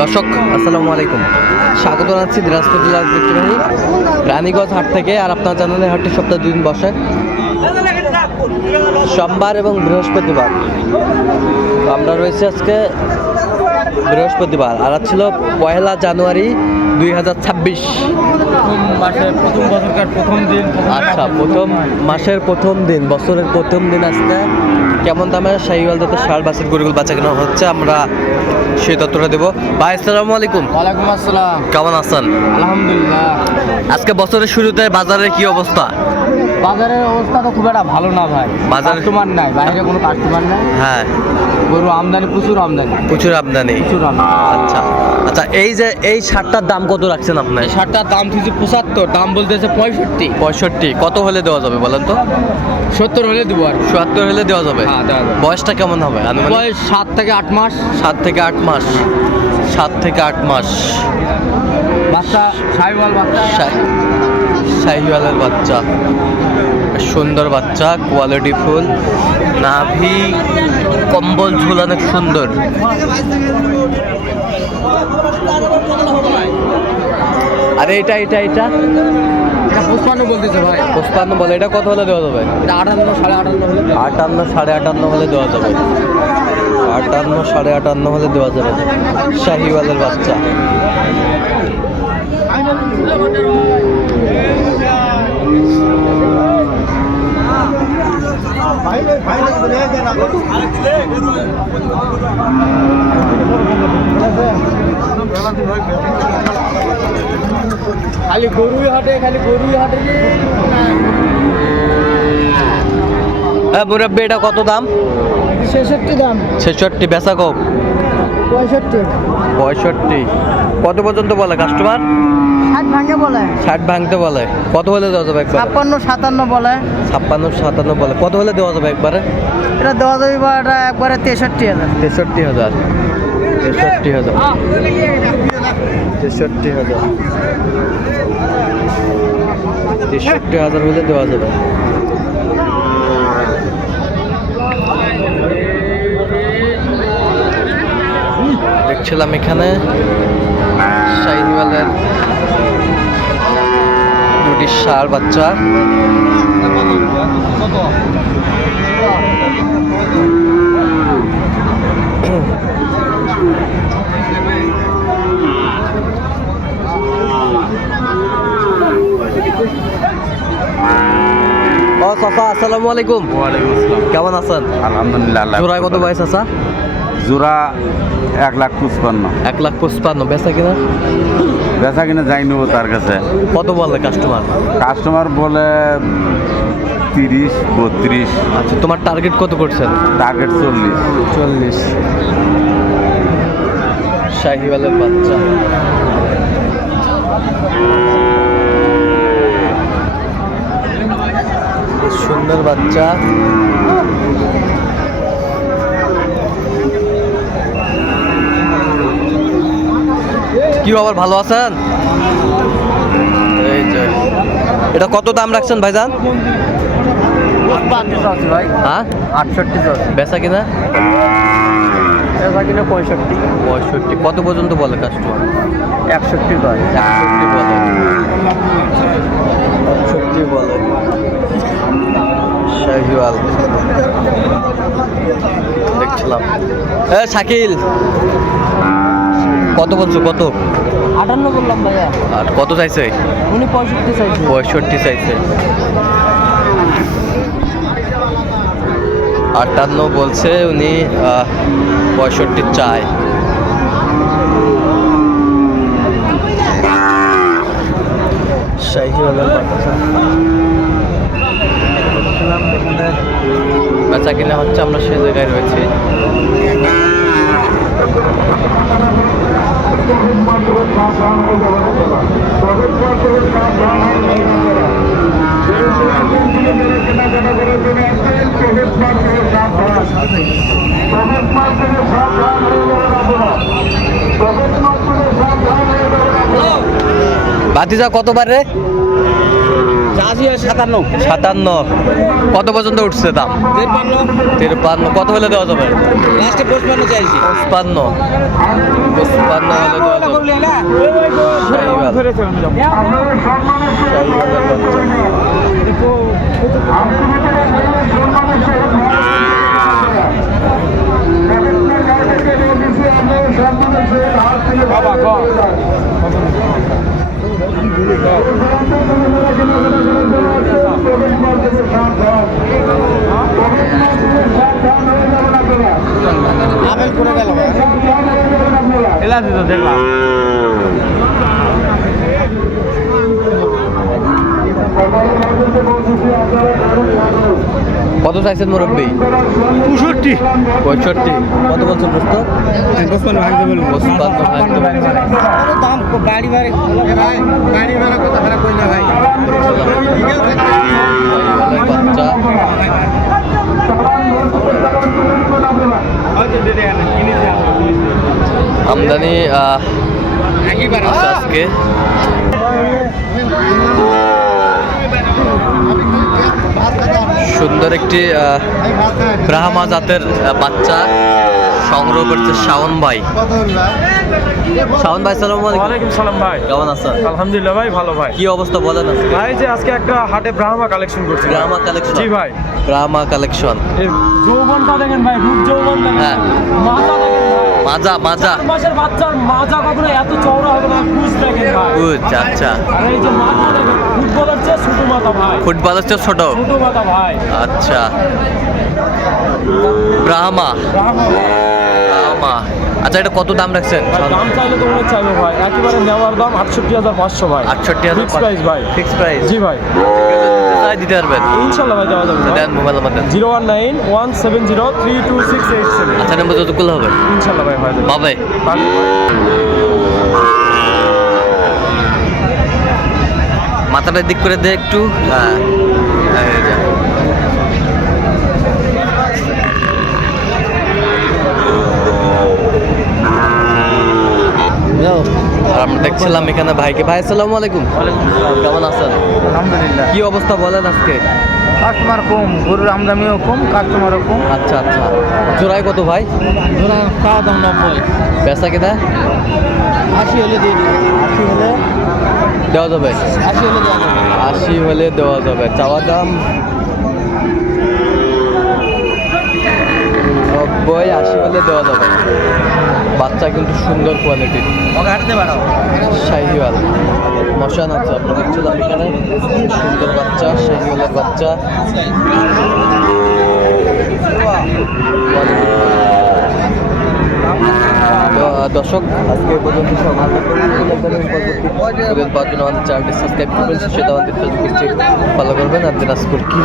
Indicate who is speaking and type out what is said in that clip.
Speaker 1: দর্শক, আসসালামু আলাইকুম। স্বাগত জানাচ্ছি দিনাজপুর জেলার ঐতিহ্যবাহী রানীগঞ্জ হাট থেকে, আর আপনার জানালে হাটটি সপ্তাহে দুই দিন বসে। সোমবার এবং বৃহস্পতিবার। আমরা রয়েছে আজকে বৃহস্পতিবার, আর ছিল পয়লা জানুয়ারি দুই হাজার ছাব্বিশ।
Speaker 2: মাসের প্রথম বছরকার প্রথম দিন
Speaker 1: আচ্ছা প্রথম মাসের প্রথম দিন, বছরের প্রথম দিন আজকে। কেমন দামে শাহিওয়াল যাতে ষাট বাসের গরুগুলো বাচ্চা কেনা হচ্ছে আমরা সেই তথ্যটা দেবো। ভাই আসসালামু আলাইকুম।
Speaker 2: ওয়ালাইকুম আসসালাম।
Speaker 1: কেমন আছেন?
Speaker 2: আলহামদুলিল্লাহ।
Speaker 1: আজকে বছরের শুরুতে বাজারের কি অবস্থা?
Speaker 2: বাজারের অবস্থা তো খুব একটা ভালো না ভাই।
Speaker 1: বাজার-
Speaker 2: কাস্টমার নাই বাইরে কোনো কাস্টমার নাই।
Speaker 1: হ্যাঁ।
Speaker 2: গরু আমদানি প্রচুর আমদানি।
Speaker 1: প্রচুর আমদানি।
Speaker 2: প্রচুর আমদানি।
Speaker 1: আচ্ছা। আচ্ছা এই যে এই শার্টটার দাম কত রাখছেন আপনি?
Speaker 2: এই শার্টটার দাম থেকে পঁচাত্তর দাম বলতেছে পঁয়ষট্টি।
Speaker 1: পঁয়ষট্টি কত হলে দেওয়া যাবে বলেন তো?
Speaker 2: সত্তর হলে দেবো আর।
Speaker 1: চুয়াত্তর হলে দেওয়া যাবে?
Speaker 2: হ্যাঁ।
Speaker 1: বয়সটা কেমন হবে?
Speaker 2: বয়স সাত থেকে আট মাস।
Speaker 1: সাত থেকে আট মাস। সাত থেকে আট মাস।
Speaker 2: বাচ্চা সাইওয়াল বাচ্চা।
Speaker 1: শাহিওয়ালের বাচ্চা। সুন্দর বাচ্চা কোয়ালিটি ফুল। নাভি কম্বল ঝুল অনেক সুন্দর। আরে এটা এটা এটা।
Speaker 2: পুষ্পান্ন বলতেছে ভাই।
Speaker 1: পুষ্পান্ন বলে এটা কত হলে দেওয়া যাবে?
Speaker 2: এটা আটান্ন সাড়ে আটান্ন হলে
Speaker 1: আটান্ন সাড়ে আটান্ন হলে দেওয়া যাবে। আটান্ন সাড়ে আটান্ন হলে দেওয়া যাবে। শাহিওয়ালের বাচ্চা।
Speaker 2: খালি গরুই হাটে খালি গরুই হাটে।
Speaker 1: হ্যাঁ মুরব্বী এটা কত দাম?
Speaker 2: ছেষট্টি দাম।
Speaker 1: ছেষট্টি বেচা কম?
Speaker 2: পঁয়ষট্টি।
Speaker 1: পঁয়ষট্টি। কত পর্যন্ত বলে কাস্টমার
Speaker 2: ষাট ভাঙে বলে।
Speaker 1: ষাট ভাঙতে বলে। কত হলে দেওয়া যাবে একবার?
Speaker 2: ছাপ্পান্ন সাতান্ন বলে।
Speaker 1: ছাপ্পান্ন সাতান্ন বলে। কত হলে দেওয়া যাবে একবারে?
Speaker 2: এটা দেওয়া যাবে একবারে তেষট্টি হাজার।
Speaker 1: তেষট্টি হাজার। তেষট্টি হাজার। তেষট্টি হাজার। তেষট্টি হাজার হলে দেওয়া যাবে। দেখছিলাম এখানে শাহিওয়ালের দুটি সার বাচ্চা। চাচা আসসালামু আলাইকুম। কেমন আছেন?
Speaker 3: আলহামদুলিল্লাহ
Speaker 1: জোড়ায় কত ভাই চাচা
Speaker 3: জোড়া এক লাখ পঁচপান্ন।
Speaker 1: এক লাখ পঁচপান্ন বেচা কিনা?
Speaker 3: বেচা কিনে যাই নেব তার কাছে।
Speaker 1: কত বলে কাস্টমার
Speaker 3: কাস্টমার বলে তিরিশ বত্রিশ।
Speaker 1: আচ্ছা তোমার টার্গেট কত করছেন
Speaker 3: টার্গেট চল্লিশ।
Speaker 1: চল্লিশ। শাহিওয়ালের বাচ্চা বেশ সুন্দর বাচ্চা। কি আবার ভালো আছেন? এই যে। এটা কত দাম রাখছেন ভাইজান?
Speaker 2: ভাই।
Speaker 1: হ্যাঁ?
Speaker 2: আটষট্টি
Speaker 1: বেচা কিনা?
Speaker 2: পঁয়ষট্টি।
Speaker 1: পঁয়ষট্টি। কত পর্যন্ত বলে কাস্টমার
Speaker 2: একষট্টি
Speaker 1: একষট্টি বলে একষট্টি বলে শাহিওয়াল দেখছিলাম এ শাকিল। কত বলছো? কত?
Speaker 2: আটান্ন বললাম ভাইয়া।
Speaker 1: আর কত চাইছে?
Speaker 2: উনি পঁয়ষট্টি চাইছে।
Speaker 1: পঁয়ষট্টি চাইছে। আটান্ন বলছে উনি পঁয়ষট্টি চায়। বেচা কিনা হচ্ছে আমরা সে জায়গায় রয়েছি। ভাতিজা কতবার রে?
Speaker 2: সাতান্ন।
Speaker 1: সাতান্ন। কত পর্যন্ত উঠছে দাম?
Speaker 2: তিরপান্ন।
Speaker 1: তিরপান্ন। কত হলে দেওয়া যাবে?
Speaker 2: লাস্টে পঁচপান্ন চাইছি।
Speaker 1: পঁচপান্ন। পঁচপান্ন হলে দেওয়া যাবে শাহিওয়াল শাহিওয়ালের বাচ্চা
Speaker 2: আপেল করে গেল
Speaker 3: দেখলাম।
Speaker 1: কত চাইছেন মুরব্বী?
Speaker 3: পঁয়ষট্টি।
Speaker 1: পঁয়ষট্টি। কত বলছেন দোস্ত?
Speaker 2: পঁচপান্ন ভাঙতে
Speaker 1: বলছে।
Speaker 2: দাম গাড়ি ভাড়া ভাই গাড়ি ভাড়া কত ভাড়া কই ভাই
Speaker 1: শাহিওয়ালের বাচ্চা আহ, আছে আজকে। সুন্দর একটি ব্রাহ্মা জাতের বাচ্চা। সংগ্রহ করছে শাওন ভাই। শাওন ভাই সালাম আলাইকুম।
Speaker 4: সালাম ভাই।
Speaker 1: কেমন আছেন
Speaker 4: আলহামদুলিল্লাহ ভাই ভালো ভাই।
Speaker 1: কি অবস্থা বলেন
Speaker 4: ভাই যে আজকে একটা হাটে ব্রাহ্মা কালেকশন করছি।
Speaker 1: ব্রাহ্মা কালেকশন
Speaker 4: জি ভাই।
Speaker 1: ব্রাহ্মা কালেকশন
Speaker 4: যৌবনটা দেখেন ভাই রূপ যৌবন দেখেন।
Speaker 1: হ্যাঁ।
Speaker 4: মাথা দেখেন
Speaker 1: মাজা মাজা।
Speaker 4: মাসের বাচ্চার মাজা কখনো এত চওড়া হবে না বুঝ দেখেন ভাই।
Speaker 1: বুঝ আচ্ছা।
Speaker 4: আর এই যে মাথা দেখেন ফুটবলের চেয়ে ছোট মাথা ভাই।
Speaker 1: ফুটবলের চেয়ে ছোট?
Speaker 4: ছোট মাথা ভাই।
Speaker 1: আচ্ছা। ব্রাহ্মা
Speaker 4: ব্রাহ্মা
Speaker 1: ব্রাহ্মা আচ্ছা এটা কত দাম রাখছেন?
Speaker 4: দাম চাইলে তো চাইবে ভাই। একেবারে নেওয়ার দাম আটষট্টি হাজার পাঁচশো ভাই।
Speaker 1: আটষট্টি হাজার
Speaker 4: ফিক্স প্রাইস ভাই।
Speaker 1: ফিক্স প্রাইস
Speaker 4: জি ভাই।
Speaker 1: দিতে পারবেন?
Speaker 4: ইনশাল্লাহ ভাই দেওয়া যাবে ভাই।
Speaker 1: দেন mobile
Speaker 4: zero one nine one seven zero three two six eight seven.
Speaker 1: আচ্ছা নাম্বার যতগুলো হবে।
Speaker 4: ইনশাল্লাহ ভাই ভাই
Speaker 1: মাথাটা দিক করে দে একটু। হ্যাঁ। দেখছিলাম এখানে ভাইকে। ভাই আসসালামু আলাইকুম। কেমন আছেন?
Speaker 2: আলহামদুলিল্লাহ।
Speaker 1: কি অবস্থা বলেন আজকে?
Speaker 2: কাস্টমার কম গরুর আমদানিও কম কাস্টমারও কম।
Speaker 1: আচ্ছা আচ্ছা। জোড়ায় কত ভাই?
Speaker 2: ধরা খাওয়া দাম নব্বই।
Speaker 1: বেচা কিনা?
Speaker 2: আশি হলে দিয়ে আশি হলে
Speaker 1: দেওয়া যাবে?
Speaker 2: আশি হলে দেওয়া যাবে।
Speaker 1: আশি হলে দেওয়া যাবে। চাওয়া দাম? নব্বই আশি হলে দেওয়া যাবে। বাচ্চা কিন্তু সুন্দর কোয়ালিটির শাহিওয়াল মশান আছে আপনারা দেখছিলাম এখানে। সুন্দর বাচ্চা শাহিওয়ালের বাচ্চা। দর্শক আজকে পর্যন্ত সব ভালো। পাওয়ার জন্য আমাদের চ্যানেলটি সাবস্ক্রাইব করবেন সেটা আমাদের ফেসবুক ফলো করবেন। আর দিনাজপুর কি